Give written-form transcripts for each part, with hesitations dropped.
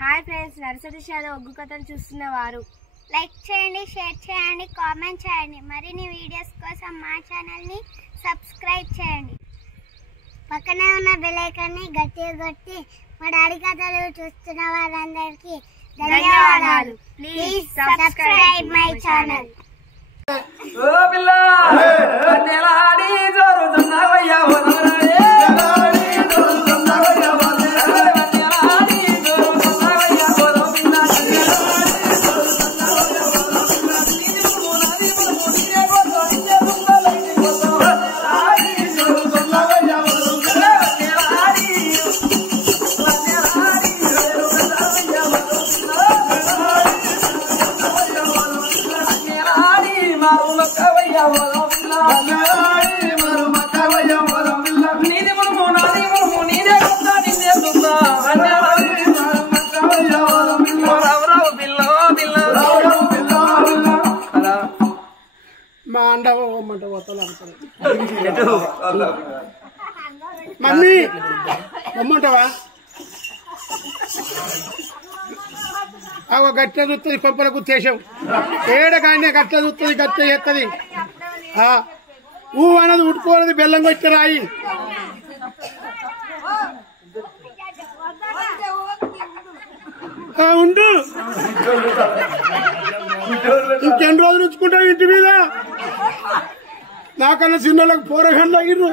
Hi friends, nursery shallow ఒగ్గు కథలు చూస్తున్నవారు like చేయండి, share చేయండి, కామెంట్ చేయండి. మరిన్ని వీడియోస్ కోసం మా ఛానల్ని సబ్స్క్రైబ్ చేయండి. పక్కనే ఉన్న బెల్ ఐకాన్ని గట్టిగా కొట్టి మా డాడీ కథలు చూస్తున్న వారందరికీ ధన్యవాదాలు. Please subscribe my channel. మా అండ మమ్మీ బొమ్మంటావా? అవ గట్ల చూస్తుంది, కొంపల గుర్తేసావు. ఏడగానే గట్ల చూస్తుంది, గట్ల చేస్తుంది. ఊ అన్నది ఉట్టుకోనది, బెల్లం కొట్టి రాయి. ఉండు, ఇంకెన్ని రోజులు ఉంచుకుంటావు ఇంటి మీద? నాకన్నా చిన్నోళ్ళకి పోరగండ్లు అయ్యిర్రు.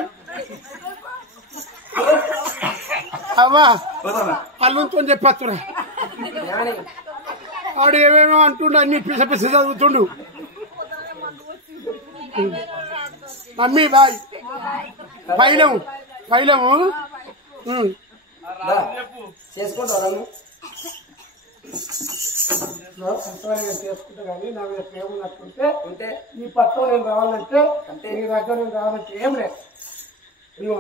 అవ్వా అల్లుతో చెప్పచ్చురా. ఆడు ఏమేమో అంటుండు, అన్ని పిస పిస చదువుతుండు. Mummy bye. పైలము చేసుకుంటా కానీ నా మీద ప్రేమ ఉన్నట్టుంటే ఉంటే నీ పట్ల నేను రావాలంటే అంటే నీ దగ్గర నేను రావాలంటే ఏం లేదు. ఇదిగో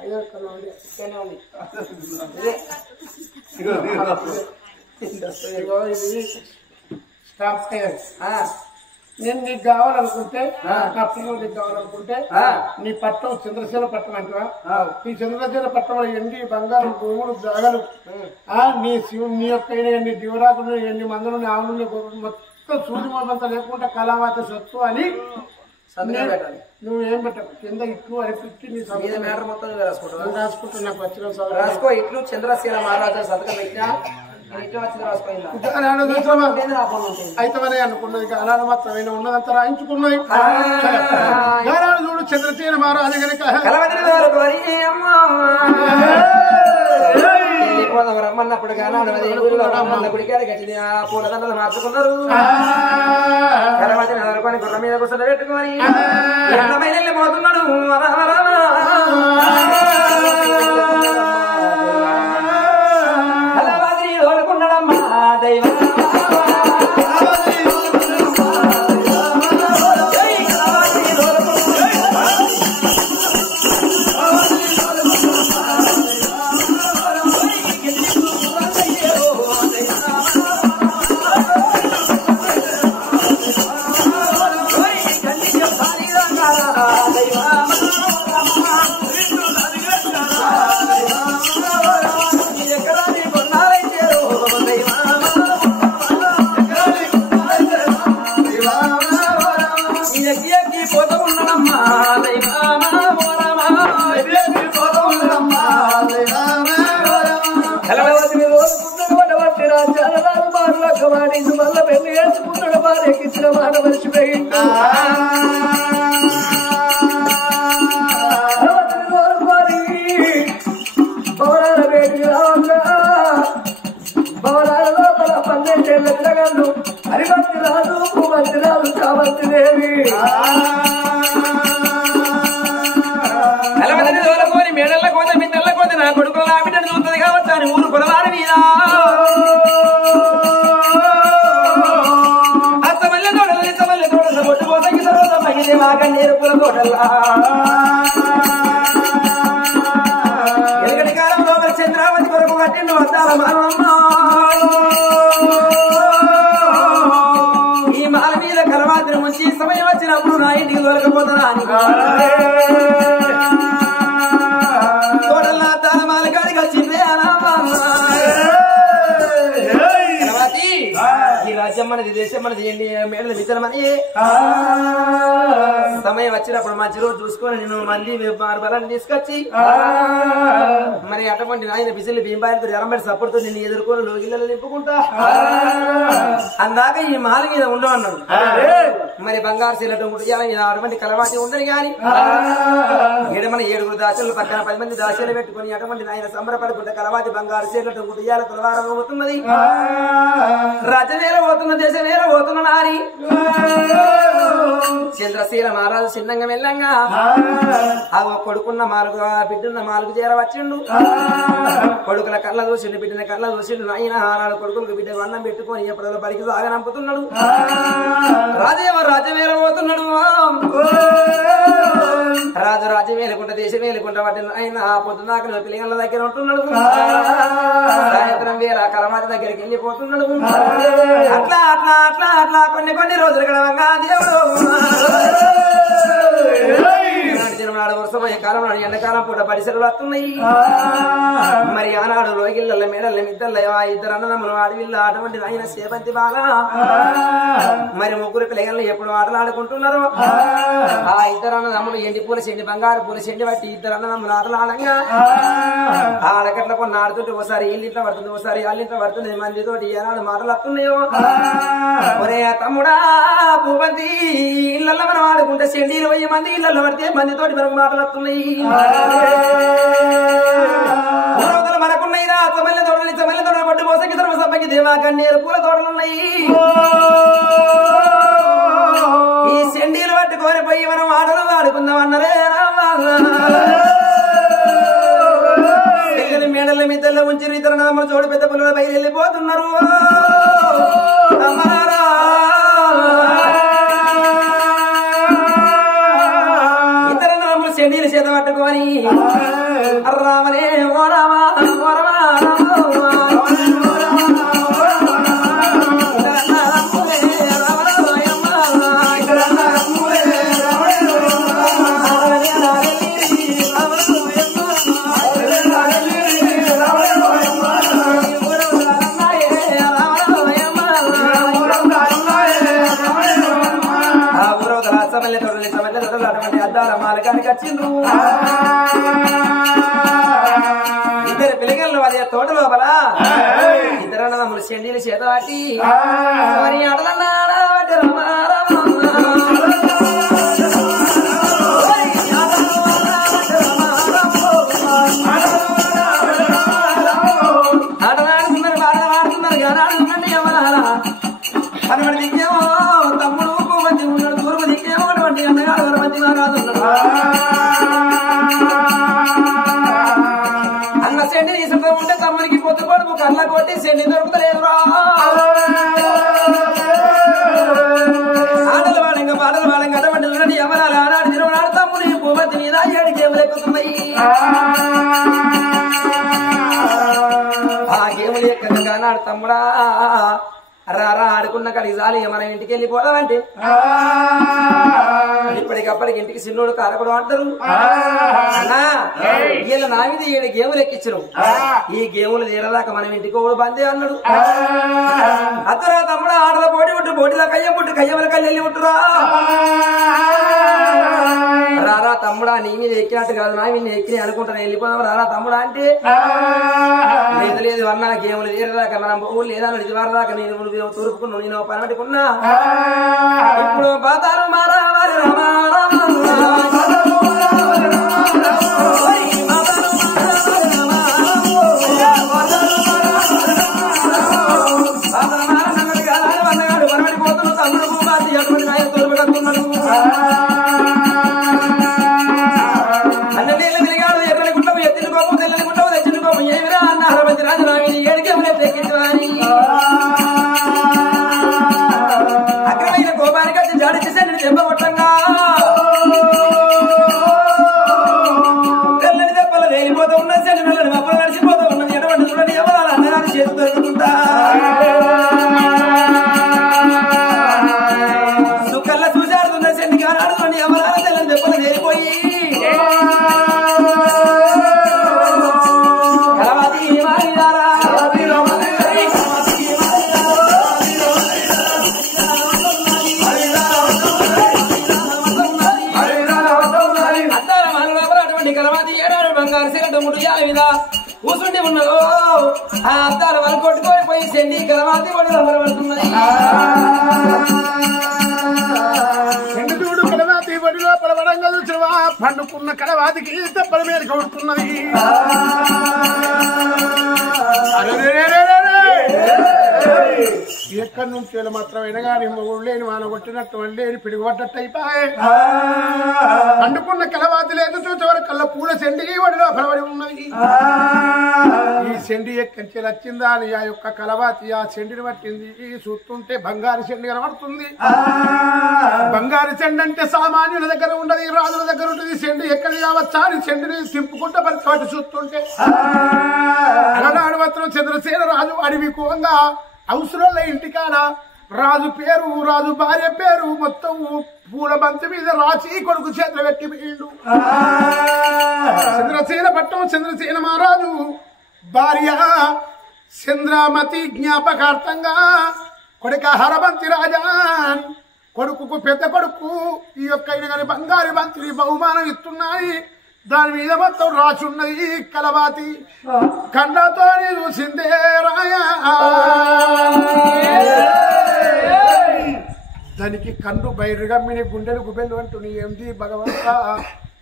5 ఒక్కనే ఉంది. ఇది స్టాప్ చేయాలి. నేను నీకు కావాలనుకుంటే, నా పిల్లలు నీకు కావాలనుకుంటే నీ పట్టం చంద్రసేన పట్టం అంటవా? ఈ చంద్రసేన పట్టంలో ఎన్ని బంగారం, భూములు, జాగాలు, నీ నీ యొక్క ఎన్ని దివరాకులు, ఎన్ని మందులు, ఆవులు, మొత్తం సూర్యమంతా లేకుండా కళావాత సత్తు అని నువ్వేం పెట్టకు. కింద ఇట్లు అరిపిచ్చి నీ మొత్తం రాసుకుంటా. నాకు వచ్చిన రాసుకో. ఇట్లు చంద్రసేన మహారాజా సంతకం పెట్టినా అయితమనే అనుకున్నది. గానాలు మాత్రమే ఉన్నదంతా రాయించుకున్నది. గానాలు చూడు, చంద్రసేన మహారాజు కనుక రమ్మన్నప్పుడు గానాలు గుడికాడ గట్టి పూలదండలు మార్చుకున్నారు. కలవతిని గుర్ర మీద కుసలు పెట్టుకొని ఎంతమైన పోతున్నాడు. మళ్ళీ పెళ్లి వేసుకుంటాడు. భార్యకి ఇచ్చిన మాట మర్చిపోయింది. భవనాల వేడికి రావాలా? భవనాల లోపల 12 ఏళ్ల పిల్లగాళ్ళు హరిభక్తి రాదు, భూమతి రాదు, చామంతి దేవి మేడల్ల కోత మిన్నెల్ల కోత నా కొడుకులు నా బిడ్డను చూస్తుంది కావచ్చు అని ఊరు కొడవారి మీద ఎలుగటి కాలంలో చంద్రావతి కొరకు కట్టిండు వద్దాల మానమ్మ. ఈ మాల మీద కలవాతిని ముంచి సమయం వచ్చినప్పుడు నా ఇంటికి దొరకపోతున్నా అని తోడల్లా తాళ మాల కాడికి వచ్చిందే అనా మనది దేశం మనది మేడలు మిత్రమని సమయం వచ్చినప్పుడు మంచి రోజు చూసుకొని నేను మంది బలాన్ని తీసుకొచ్చి మరి అటువంటి ఆయన బిసిలు బింబాయిలతో ఎరంబడి సపోర్ట్తో నిన్ను ఎదుర్కొని లోగిళ్ళలో నింపుకుంటా అందాక ఈ మాల మీద ఉండవన్నాడు. మరి బంగారు శీలటం అటువంటి కలవాటి ఉండని గాని మన 7 దాసలు పక్కన 10 మంది దాసలు పెట్టుకుని అటువంటి ఆయన సంబరపడుకుంటే కలవాటి బంగారు శీలటం గుడియాల కులవారం అవుతున్నది. రాజవేర పోతున్న దేశవేర పోతున్న నారి చంద్రశీల మహారాజు చిన్నంగా వెళ్ళంగా కొడుకున్న మాలుగు బిడ్డున్న మాలుగు చేరవచ్చిండు. కొడుకుల కళ్ళ చూసిండు, బిడ్డల కళ్ళ చూసిండు. ఆయన ఆనాడు కొడుకులకు బిడ్డ అన్నం పెట్టుకొని ఎప్పుడో బడికి సాగనంపుతున్నాడు. రాజవేర పోతున్నాడు. రాజు రాజ్యం వేలుకుంటా దేశం వేలుకుంటా వాటిని ఆయన పొద్దున్నాక పిల్లల దగ్గర ఉంటున్నాడు. సాయంత్రం వేళ కలమాటి దగ్గరికి వెళ్ళిపోతున్నాడు. అట్లా అట్లా అట్లా అట్లా కొన్ని రోజులు గడవంగా దేవుడు నాడు వర్షమయ్యే కాలం నాడు ఎండాకాలం పూట పరిసలు వస్తున్నాయి. మరి ఆనాడు లోగిళ్ళ మేడల మిద్దళ్ళ 2 అన్నదమ్ములు అడవిల్ల అటువంటి ఆయన సేపంతి బాగా మరి 3 పిల్లలు ఎప్పుడు ఆటలాడుకుంటున్నారు. ఆ 2 అన్నదమ్ములు ఎండి పూల చెండి బంగారు పూల చెండి బట్టి 2 అన్నదమ్ములు ఆటలాడంగా ఆడకట్ల కొన్ని ఆడుతుంటే ఒకసారి వీళ్ళింట్లో పడుతుంది, ఒకసారి వాళ్ళింట్లో పడుతుంది. మందితోటి ఏనాడు మాటలు వస్తున్నాయో. ఒరే తమ్ముడా భూపతి ఇళ్ళల్లో మనం ఆడుకుంటే చెండీలు 1000 మంది ఇళ్ళల్లో పడితే మందితోటి మనకు మాటలు వస్తున్నాయి. మనకున్నాయి రా చమల్లె తోటలు పట్టు పోసకి ధర్మ సభకి దేవా కన్నీరు పూల తోటలున్నాయి. ఈ చెండీలు పట్టుకొని పోయి మనం ఆటలు ఆడుకుందాం అన్నరే మేడల మిద్దల్లో ఉంచి ఇతర నమ్మలు చోడు పెద్ద పుల్లల బయలు వెళ్ళిపోతున్నారు. ఇతర నమ్మలు చెండీలు చేత పట్టుకొని రామనే ఓ రామా ఓ రమా అద్దాల మాలకానికి వచ్చిండ్రు. 2 పిల్లగళ్ళు అదే తోట లోపల 2 అన్నదమ్ములు చెండీలు చేత పట్టి మరి ఆటలన్నాడా ఆటలాడుతున్నారు, ఆటలాడుతున్నారు. ఆడుతుందండి ఎవరాలా అని దిక్కేమో తమ్ముడు మంచి ఉన్నాడు, తూర్పు దిక్కేమో అటువంటి అన్నగాడు మంచి రాదు అన్న చెండి ఇసుక ఉంటే తమ్ముడికి పొత్తు కొడుకు కళ్ళ కొట్టి చెండి దొరుకుతలేదురా. ఆటలు వాడంగా అటువంటి ఎవరాలు ఆడాడు తిరుమలాడు తమ్ముడి భూమతి మీద 7 గేములు ఎక్కుతున్నాయి. ఆ గేములు ఎక్కగా నాడు తమ్ముడా రారా ఆడుకున్న కడికి చాలు మనం ఇంటికి వెళ్ళిపోదామంటే ఇప్పటికప్పటికి ఇంటికి చిన్నోడు కారకుడు అంటారు. వీళ్ళ నా మీద 7 గేములు ఎక్కించరు. ఈ గేములు తీరదాకా మనం ఇంటికి ఓడు బందే అన్నాడు. అద్దరా తమ్ముడు ఆటల పోటీ ఉంటు పోటీలో కయ్య పుట్టు కయ్యమల కళ్ళు వెళ్ళి ఉంటురా. రారా తమ్ముడా నీ మీద ఎక్కినట్టు కాదు నా మీద ఎక్కి అనుకుంటాను వెళ్ళిపోదాం రారా తమ్ముడా అంటే లేదు అన్నా గేములు తీరదాకా మనం ఊళ్ళు లేదా ఇది వారదాకా నేను తూర్పుకున్నా నేను పని పెట్టుకున్నా. ఇప్పుడు బాతారు మారా మరి రామా అన్నగాడు పనబడిపోతున్నా తమ్ముడు బాతి అటువంటి ఆయన తోడు కట్టుకున్నాడు. అన్న నీళ్ళు తిరిగాడు ఎర్రని గుండము ఎత్తిన కోపం తెల్లని గుండము తెచ్చిన కోపం ఏమిరా అన్న హరపతి రాజు రావి 7 గేములు తెక్కించని అక్రమైన కోపానికి వచ్చి జాడి చేసి నేను చెప్పబట్టంగా మీద కూసుండి ఉన్నదో ఆ అద్దాలు వాళ్ళు కొట్టుకొని పోయి చెండి కలవాతి పడి పడుతున్నది. చూడు కలవాతి బడిలో పడవడంగా చూసినవా పండుకున్న కలవాతికి తెప్పల మీద కొడుతున్నది. ఎక్కడి నుంచి మాత్రమైనా కానీ మొగుడు లేని వాన కొట్టినట్టు లేని పిడుగుపడ్డట్టు అయిపోయి పండుకున్న కలవాతి లేదు చూసే వరకు కళ్ళ పూల చెండి వడిలో పడబడి ఉన్నది. ఈ చెండి ఎక్కడి వచ్చిందా అని ఆ యొక్క కలవాతి ఆ చెండిని పట్టింది. చూస్తుంటే బంగారు చెండి కనబడుతుంది. బంగారు చెండి అంటే సామాన్యుల దగ్గర ఉండదు, రాజుల దగ్గర ఉంటుంది. చెండి ఎక్కడి కావచ్చా అని చెండిని తింపుకుంటే పట్టి చూస్తుంటే అలనాడు మాత్రం చంద్రసేన రాజు అడవి కోంగా అవసరం ఇంటికాడ రాజు పేరు రాజు భార్య పేరు మొత్తం పూల బంతి మీద రాసి కొడుకు చేతులు పెట్టి వీళ్ళు చంద్రసేన పట్టం చంద్రసేన మహారాజు భార్య చంద్రమతి జ్ఞాపకార్థంగా కొడుక హరబంతి రాజా కొడుకు పెద్ద కొడుకు ఈ యొక్క ఇనగని బంగారు బంతిని బహుమానం ఇస్తున్నాయి. దాని మీద మొత్తం రాచున్నది. కలవాతి కళ్ళతో చూసిందే రాయా దానికి కన్ను బైరుగమ్మిని గుండెలు గుబెలు అంటుని ఏంది భగవంత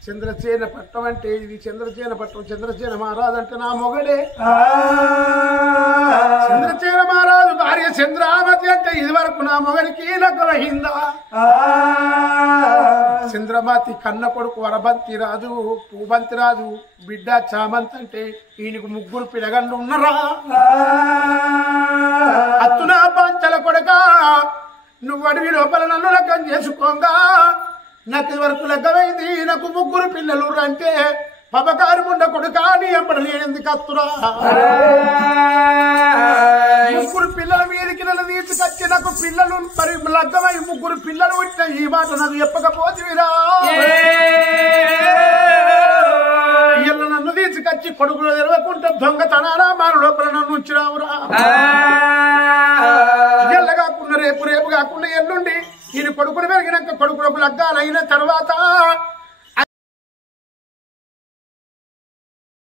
చంద్రసేన పట్టం అంటే ఇది చంద్రసేన పట్టం. చంద్రసేన మహారాజు అంటే నా మొగడే. చంద్రసేన మహారాజు భార్య చంద్రామతి అంటే ఇది వరకు నా మొగడికి లగ్గమైందా. చంద్రమతి కన్న కొడుకు వరబంతి రాజు పూబంతి రాజు బిడ్డ చామంతి అంటే ఈయనకు ముగ్గురు పిల్లగండ్లు ఉన్నరా. అత్తునా పంచల కొడుక నువ్వు అడవి లోపల నన్ను లగ్గం చేసుకోగా నాకు ఇది వరకు లగ్గమైంది. నాకు ముగ్గురు పిల్లలు అంటే పబకారు ముండ కొడుక నీ ఎంపడ లేనింది కత్తురా. ముగ్గురు పిల్లల మీదకి నన్ను తీసుకొచ్చి నాకు పిల్లలు మరి లగ్గమై ముగ్గురు పిల్లలు వచ్చిన ఈ మాట నాకు చెప్పకపోతేవిరా. ఇళ్ళ నన్ను తీసుకొచ్చి కొడుకులు తెలవకుండా దొంగతనారా మారు లోపల నన్ను ఉంచిరావురా. ఇళ్ళ కాకుండా రేపు కాకుండా ఎల్లుండి ఈయన కొడుకులు పెరిగినాక కొడుకులకు లగ్గాలైన తర్వాత